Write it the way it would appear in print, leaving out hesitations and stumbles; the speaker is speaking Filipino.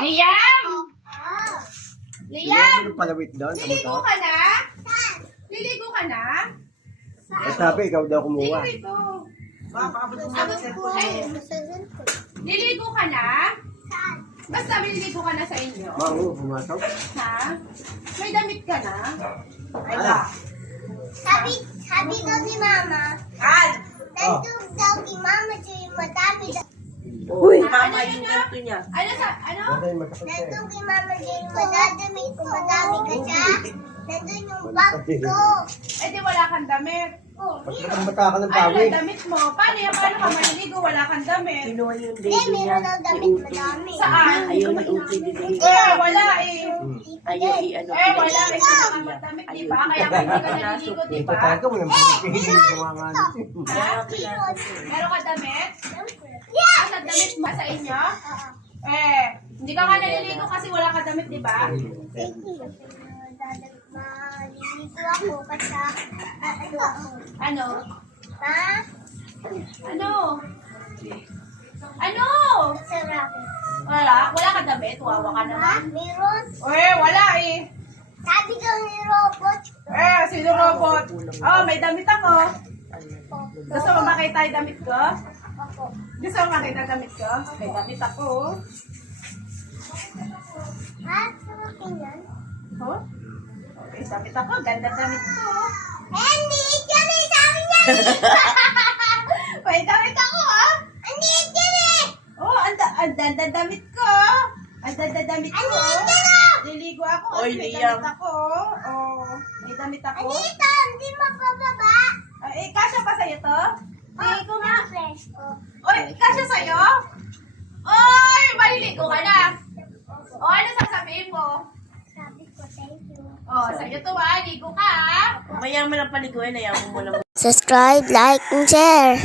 Liam! Liam! Ano palawit doon? Liligo ka na? Liligo ka na? Eh, sabi, ikaw daw kumuha. Liligo. Liligo ka na? Basta liligo ka na sa inyo. Mango, pumasok. Ha? May damit ka na? Ala. Sabi daw ni Mama, nandun daw ni Mama yung madami daw. Uy, Ano mama yun yung na? ganito niya. Ano sa, ano? Dahil masakit ka Nandun kay Mama yung madami ka siya. Nandun yung bag ko. Eh di wala kang damit. Ba't nakambata ka ng Ano pawis? ang damit mo? Paano yan? Paano ka maliligo? Wala kang damit. Kinuha yung Eh, lady niya. meron daw damit madami. Saan? Ayaw ni Uchi din. Eh, wala eh. Ayaw i-ano. Eh, wala eh. Wala kang damit, di ba? Kaya ka hindi ka naliligo, di Dito ba? tayo, walang pinipilig mga nga natin. Meron ka damit? Yeah! Asa damit mo sa inyo? Eh, hindi ka nga naliligo kasi wala ka damit, di ba? Maliligo ako kasi ano ako. Ano? Ha? Ano? Ano? Sarap. Wala? Wala ka damit? Wawa ka Ha? naman. Meron? Eh, wala eh. Sabi daw ni Robot. Eh, sino robot? Oh, may damit ako. Gusto mo makita yung damit ko? Ako. Gusto mo makita damit ko? May damit ako. Ha? Sarap yan. Oh? Okay, damit ako. Ganda damit ko. Hindi, yan eh, sabi niya. May damit ako, ah. Hindi, yan eh. Oh, ang ganda damit ko. Ang ganda damit ko. Liligo ako kasi Oy, may Liam. damit ako. Oh, may damit ako. Andito, hindi mapababa. Eh, kasya pa sa'yo to? Liligo Ito nga. fresh ko. Oy, kasya sa'yo? Oy, maliligo ka na. Oh, ano sasabihin mo? Sabi ko, thank you. Oh, sa'yo to ligo ka, ah. Mayaman ang paliguan, ayaw mo muna. Subscribe, like, and share.